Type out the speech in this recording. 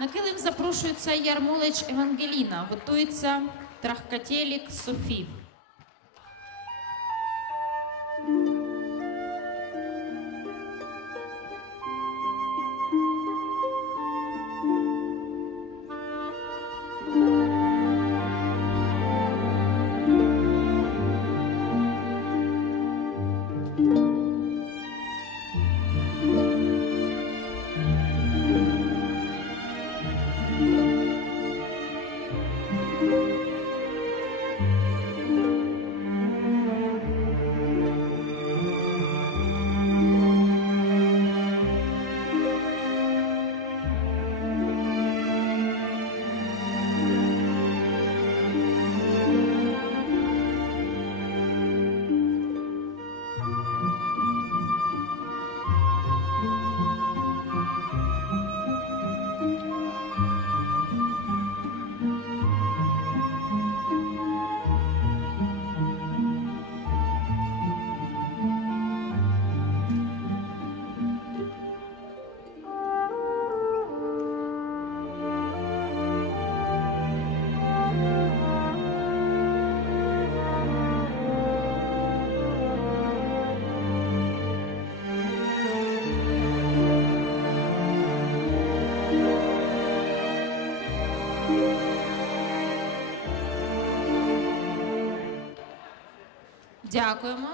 На килим запрошується Ярмолич Евангеліна. Готується Трахкателік Софі. Дякуємо.